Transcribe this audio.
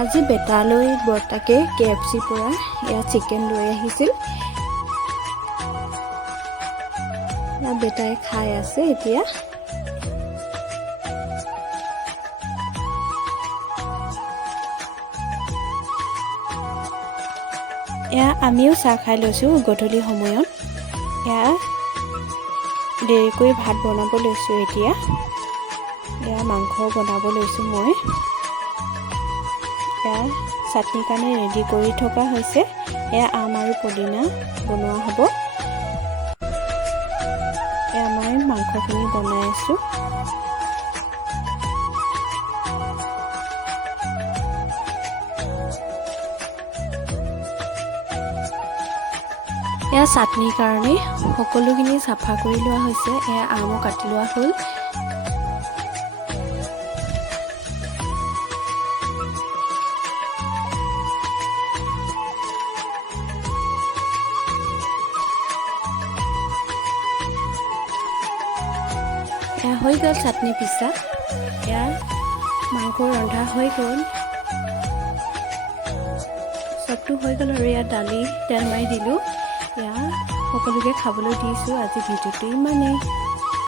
আজি বেটালৈ বৰ্তাকে KFC পৰা এয়া চিকেন লৈ আহিছিল। বেটাই খাই আছে এতিয়া। এয়া আমিও চাহ খাই লৈছোঁ গধূলি সময়ত। এয়া দেৰিকৈ ভাত বনাব লৈছোঁ এতিয়া। এয়া মাংস বনাব লৈছোঁ মই। এয়া চাটনিৰ কাৰণে ৰেডি কৰি থকা হৈছে। এয়া আম আৰু পদিনা বনোৱা হ'ব। এয়া মই মাংসখিনি বনাই আছোঁ। এয়া চাটনিৰ কাৰণে সকলোখিনি চাফা কৰি লোৱা হৈছে। এয়া আমো কাটি লোৱা হ'ল। এয়া হৈ গ'ল চাটনি পিছা। এয়া মাংস ৰন্ধা হৈ গ'ল। চবটো হৈ গ'ল আৰু ইয়াত দালি তেল মাৰি দিলোঁ। এয়া সকলোকে খাবলৈ দিছোঁ। আজি ভিডিঅ'টো ইমানেই।